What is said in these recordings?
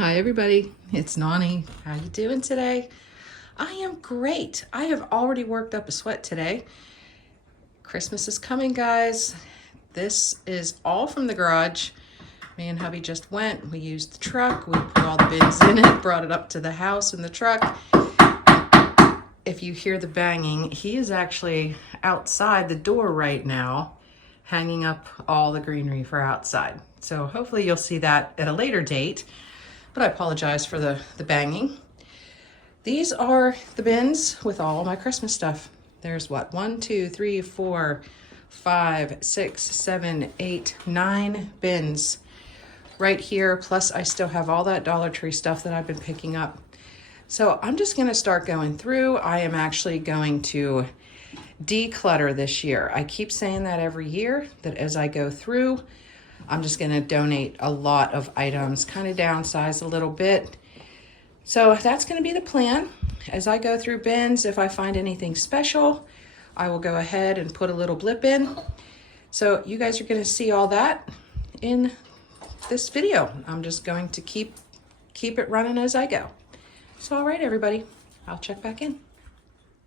Hi everybody, it's Nani. How you doing today? I am great. I have already worked up a sweat today. Christmas is coming, guys. This is all from the garage. Me and hubby just went. We used the truck. We put all the bins in it, brought it up to the house in the truck. If you hear the banging, he is actually outside the door right now, hanging up all the greenery for outside. So hopefully you'll see that at a later date. But I apologize for the banging. These are the bins with all my Christmas stuff. There's what, 1, 2, 3, 4, 5, 6, 7, 8, 9 bins right here. Plus I still have all that Dollar Tree stuff that I've been picking up. So I'm just gonna start going through. I am actually going to declutter this year. I keep saying that every year, that as I go through, I'm just gonna donate a lot of items, kind of downsize a little bit. So that's gonna be the plan. As I go through bins, if I find anything special, I will go ahead and put a little blip in. So you guys are gonna see all that in this video. I'm just going to keep it running as I go. So all right, everybody, I'll check back in.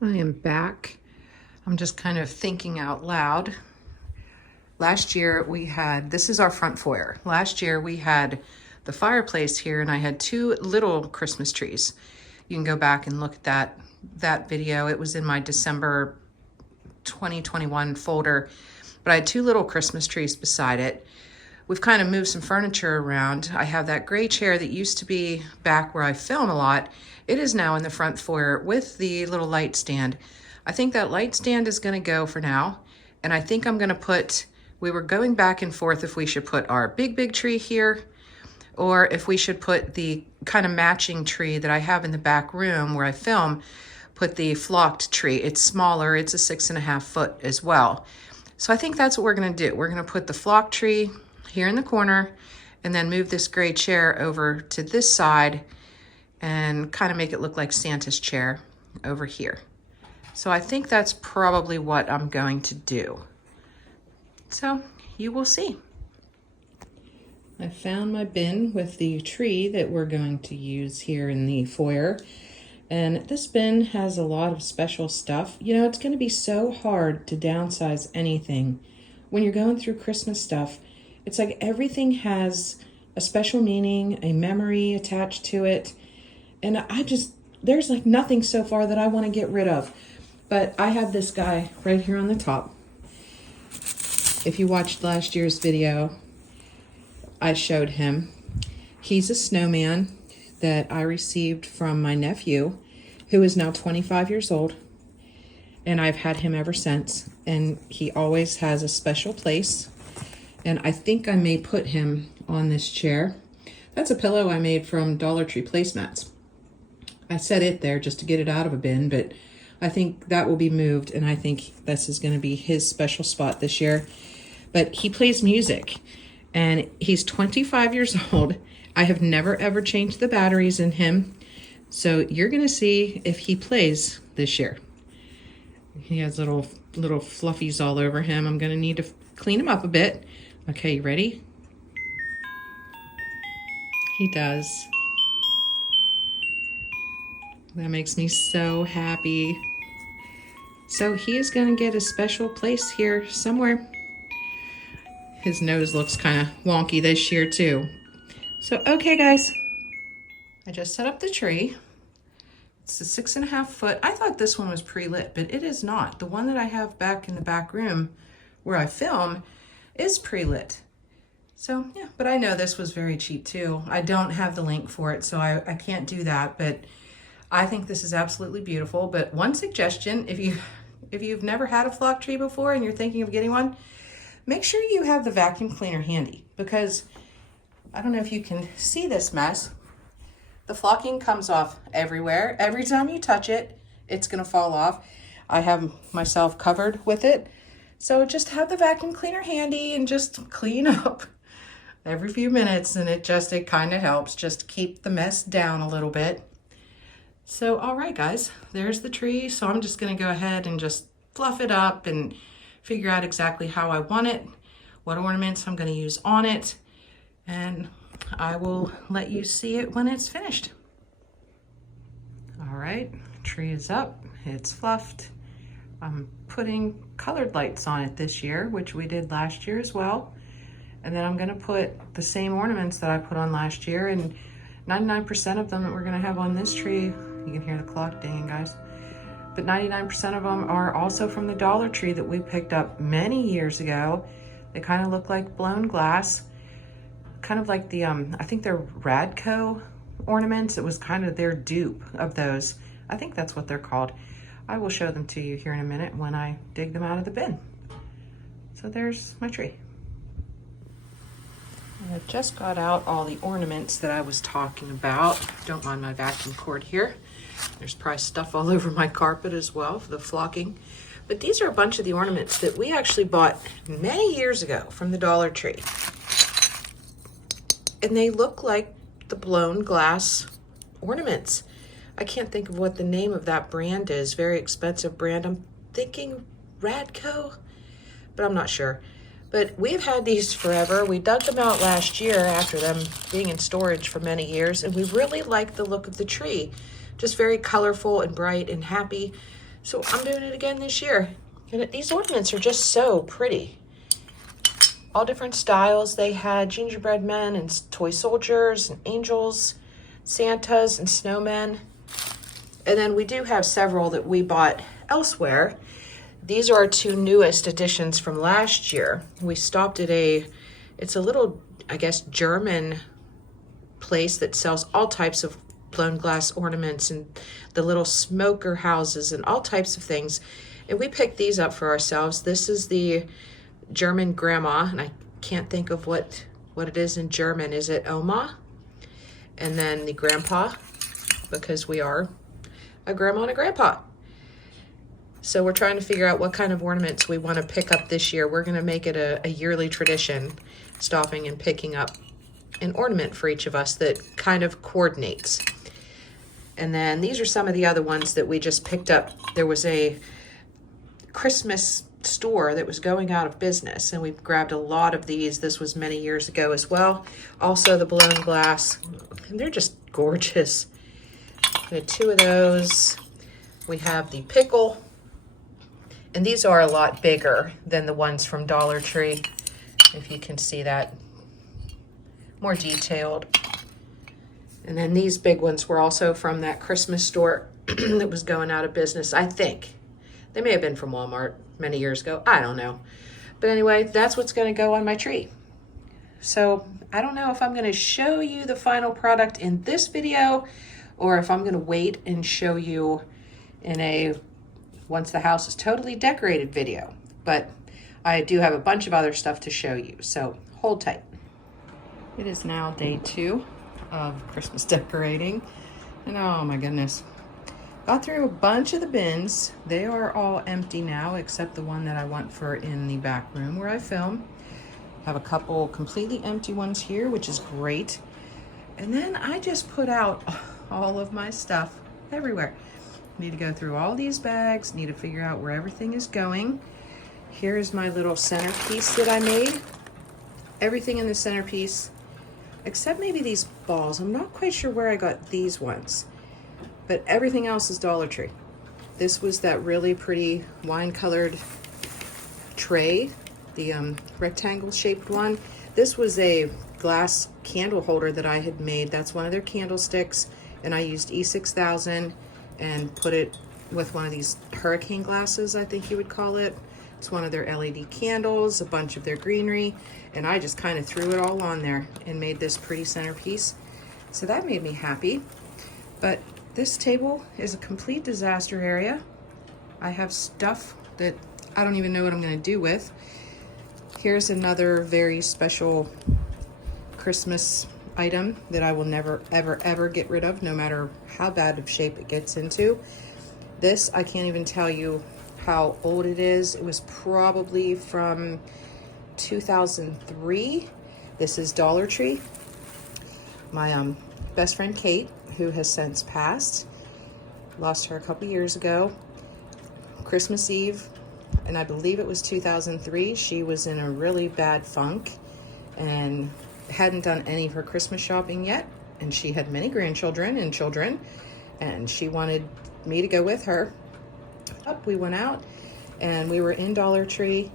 I am back. I'm just kind of thinking out loud. Last year we had, this is our front foyer. Last year we had the fireplace here and I had 2 little Christmas trees. You can go back and look at that video. It was in my December 2021 folder, but I had 2 little Christmas trees beside it. We've kind of moved some furniture around. I have that gray chair that used to be back where I film a lot. It is now in the front foyer with the little light stand. I think that light stand is gonna go for now. And I think I'm gonna put, we were going back and forth if we should put our big tree here or if we should put the kind of matching tree that I have in the back room where I film, put the flocked tree. It's smaller, it's a 6.5 foot as well. So I think that's what we're gonna do. We're gonna put the flocked tree here in the corner and then move this gray chair over to this side and kind of make it look like Santa's chair over here. So I think that's probably what I'm going to do. So you will see. I found my bin with the tree that we're going to use here in the foyer. And this bin has a lot of special stuff. You know, it's going to be so hard to downsize anything. When you're going through Christmas stuff, it's like everything has a special meaning, a memory attached to it. And there's like nothing so far that I want to get rid of. But I have this guy right here on the top. If you watched last year's video, I showed him. He's a snowman that I received from my nephew, who is now 25 years old. And I've had him ever since. And he always has a special place. And I think I may put him on this chair. That's a pillow I made from Dollar Tree placemats. I set it there just to get it out of a bin, but I think that will be moved, and I think this is going to be his special spot this year. But he plays music, and he's 25 years old. I have never, ever changed the batteries in him, so you're going to see if he plays this year. He has little fluffies all over him. I'm going to need to clean him up a bit. Okay, you ready? He does. That makes me so happy. So he is going to get a special place here somewhere. His nose looks kind of wonky this year too. So, okay guys, I just set up the tree. It's a 6.5 foot. I thought this one was pre-lit, but it is not. The one that I have back in the back room where I film is pre-lit. So yeah, but I know this was very cheap too. I don't have the link for it, so I can't do that, but I think this is absolutely beautiful. But one suggestion, if you've never had a flock tree before and you're thinking of getting one, make sure you have the vacuum cleaner handy, because I don't know if you can see this mess. The flocking comes off everywhere. Every time you touch it, it's gonna fall off. I have myself covered with it. So just have the vacuum cleaner handy and just clean up every few minutes, and it kind of helps just keep the mess down a little bit. So, all right, guys, there's the tree. So I'm just going to go ahead and just fluff it up and figure out exactly how I want it, what ornaments I'm going to use on it. And I will let you see it when it's finished. All right, tree is up, it's fluffed. I'm putting colored lights on it this year, which we did last year as well. And then I'm gonna put the same ornaments that I put on last year, and 99% of them that we're gonna have on this tree, you can hear the clock dinging, guys, but 99% of them are also from the Dollar Tree that we picked up many years ago. They kind of look like blown glass, kind of like the, I think they're Radco ornaments. It was kind of their dupe of those. I think that's what they're called. I will show them to you here in a minute when I dig them out of the bin. So there's my tree. I just got out all the ornaments that I was talking about. Don't mind my vacuum cord here. There's probably stuff all over my carpet as well for the flocking. But these are a bunch of the ornaments that we actually bought many years ago from the Dollar Tree. And they look like the blown glass ornaments. I can't think of what the name of that brand is. Very expensive brand. I'm thinking Radco, but I'm not sure. But we've had these forever. We dug them out last year after them being in storage for many years, and we really like the look of the tree. Just very colorful and bright and happy. So I'm doing it again this year. And these ornaments are just so pretty. All different styles. They had gingerbread men and toy soldiers and angels, Santas and snowmen. And then we do have several that we bought elsewhere. These are our two newest additions from last year. We stopped at it's a little, I guess, German place that sells all types of blown glass ornaments and the little smoker houses and all types of things. And we picked these up for ourselves. This is the German grandma, and I can't think of what it is in German. Is it Oma? And then the grandpa, because we are a grandma and a grandpa. So we're trying to figure out what kind of ornaments we want to pick up this year. We're going to make it a yearly tradition, stopping and picking up an ornament for each of us that kind of coordinates. And then these are some of the other ones that we just picked up. There was a Christmas store that was going out of business, and we grabbed a lot of these. This was many years ago as well. Also the blown glass, and they're just gorgeous. We had two of those. We have the pickle, and these are a lot bigger than the ones from Dollar Tree, if you can see that. More detailed. And then these big ones were also from that Christmas store that was going out of business, I think. They may have been from Walmart many years ago. I don't know. But anyway, that's what's going to go on my tree. So I don't know if I'm going to show you the final product in this video, or if I'm going to wait and show you in a once the house is totally decorated video. But I do have a bunch of other stuff to show you, so hold tight. It is now day 2 of Christmas decorating, and oh my goodness, got through a bunch of the bins. They are all empty now, except the one that I want for in the back room where I film. Have a couple completely empty ones here, which is great. And then I just put out all of my stuff everywhere. Need to go through all these bags, need to figure out where everything is going. Here's my little centerpiece that I made. Everything in the centerpiece, except maybe these balls. I'm not quite sure where I got these ones, but everything else is Dollar Tree. This was that really pretty wine-colored tray, the rectangle-shaped one. This was a glass candle holder that I had made. That's one of their candlesticks, and I used E6000 and put it with one of these hurricane glasses, I think you would call it. It's one of their LED candles, a bunch of their greenery, and I just kind of threw it all on there and made this pretty centerpiece. So that made me happy. But this table is a complete disaster area. I have stuff that I don't even know what I'm going to do with. Here's another very special Christmas item that I will never, ever, ever get rid of, no matter how bad of shape it gets into. This, I can't even tell you how old it is. It was probably from 2003. This is Dollar Tree. My best friend Kate, who has since passed, lost her a couple years ago. Christmas Eve, and I believe it was 2003, she was in a really bad funk and hadn't done any of her Christmas shopping yet, and she had many grandchildren and children, and she wanted me to go with her. We went out and we were in Dollar Tree,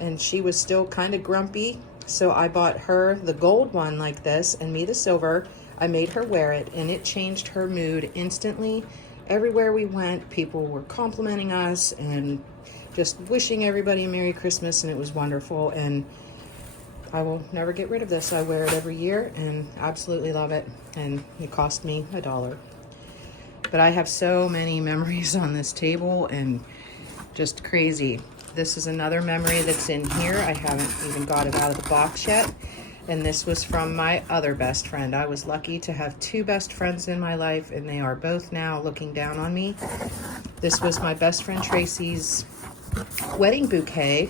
and she was still kind of grumpy, so I bought her the gold one like this and me the silver. I made her wear it, and it changed her mood instantly. Everywhere we went, people were complimenting us and just wishing everybody a Merry Christmas, and it was wonderful, and I will never get rid of this. I wear it every year and absolutely love it, and it cost me $1. But I have so many memories on this table, and just crazy. This is another memory that's in here. I haven't even got it out of the box yet. And this was from my other best friend. I was lucky to have 2 best friends in my life, and they are both now looking down on me. This was my best friend Tracy's wedding bouquet.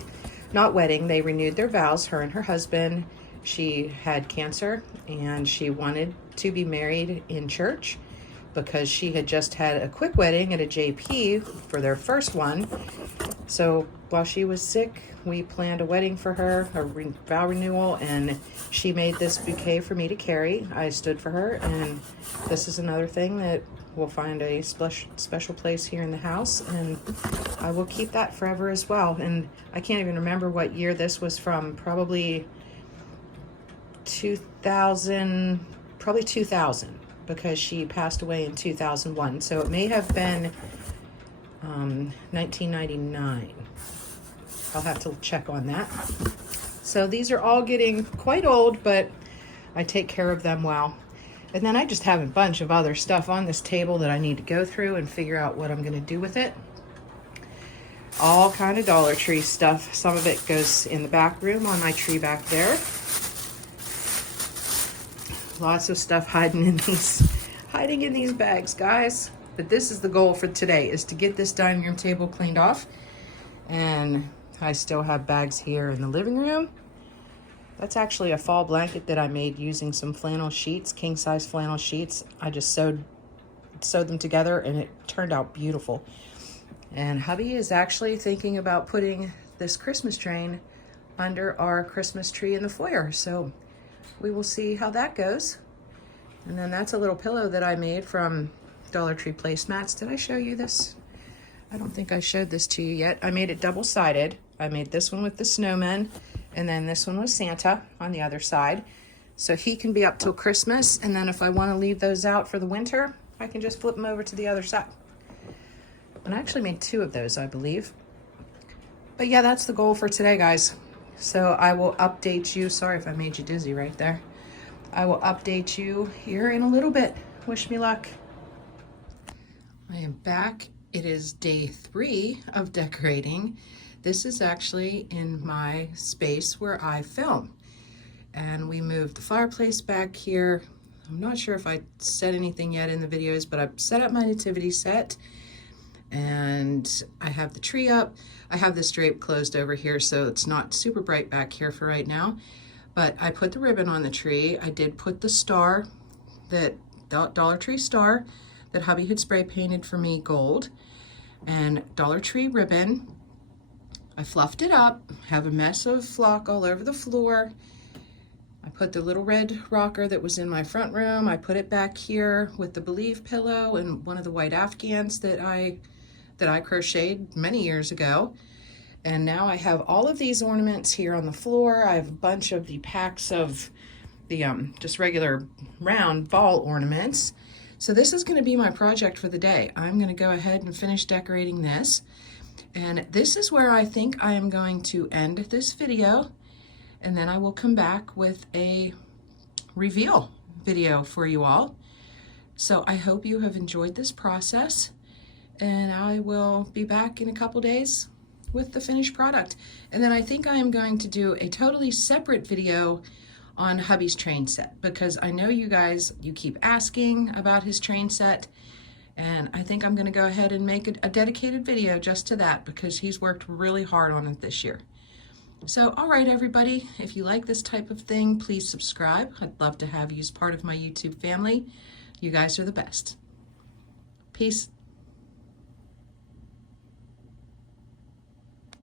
Not wedding, they renewed their vows, her and her husband. She had cancer, and she wanted to be married in church because she had just had a quick wedding at a JP for their first one. So while she was sick, we planned a wedding for her, a vow renewal, and she made this bouquet for me to carry. I stood for her, and this is another thing that will find a special place here in the house, and I will keep that forever as well. And I can't even remember what year this was from, probably 2000, because she passed away in 2001. So it may have been 1999. I'll have to check on that. So these are all getting quite old, but I take care of them well. And then I just have a bunch of other stuff on this table that I need to go through and figure out what I'm going to do with it. All kind of Dollar Tree stuff. Some of it goes in the back room on my tree back there. Lots of stuff hiding in these bags, guys. But this is the goal for today, is to get this dining room table cleaned off. And I still have bags here in the living room. That's actually a fall blanket that I made using some flannel sheets, king size flannel sheets. I just sewed them together, and it turned out beautiful. And hubby is actually thinking about putting this Christmas train under our Christmas tree in the foyer. So we will see how that goes. And then that's a little pillow that I made from Dollar Tree placemats. Did I show you this? I don't think I showed this to you yet. I made it double-sided. I made this one with the snowmen, and then this one with Santa on the other side. So he can be up till Christmas, and then if I want to leave those out for the winter, I can just flip them over to the other side. And I actually made 2 of those, I believe. But yeah, that's the goal for today, guys. So I will update you. Sorry if I made you dizzy right there. I will update you here in a little bit. Wish me luck. I am back. It is day 3 of decorating. This is actually in my space where I film. And we moved the fireplace back here. I'm not sure if I said anything yet in the videos, but I've set up my nativity set. And I have the tree up. I have this drape closed over here, so it's not super bright back here for right now. But I put the ribbon on the tree. I did put the star, that Dollar Tree star that hubby had spray painted for me gold, and Dollar Tree ribbon. I fluffed it up, have a mess of flock all over the floor. I put the little red rocker that was in my front room. I put it back here with the Believe pillow and one of the white Afghans that I crocheted many years ago. And now I have all of these ornaments here on the floor. I have a bunch of the packs of the just regular round ball ornaments. So this is going to be my project for the day. I'm going to go ahead and finish decorating this. And this is where I think I am going to end this video. And then I will come back with a reveal video for you all. So I hope you have enjoyed this process. And I will be back in a couple days with the finished product. And then I think I am going to do a totally separate video on hubby's train set, because I know you guys, you keep asking about his train set, and I think I'm going to go ahead and make a dedicated video just to that, because he's worked really hard on it this year. So, all right, everybody, if you like this type of thing, please subscribe. I'd love to have you as part of my YouTube family. You guys are the best. Peace.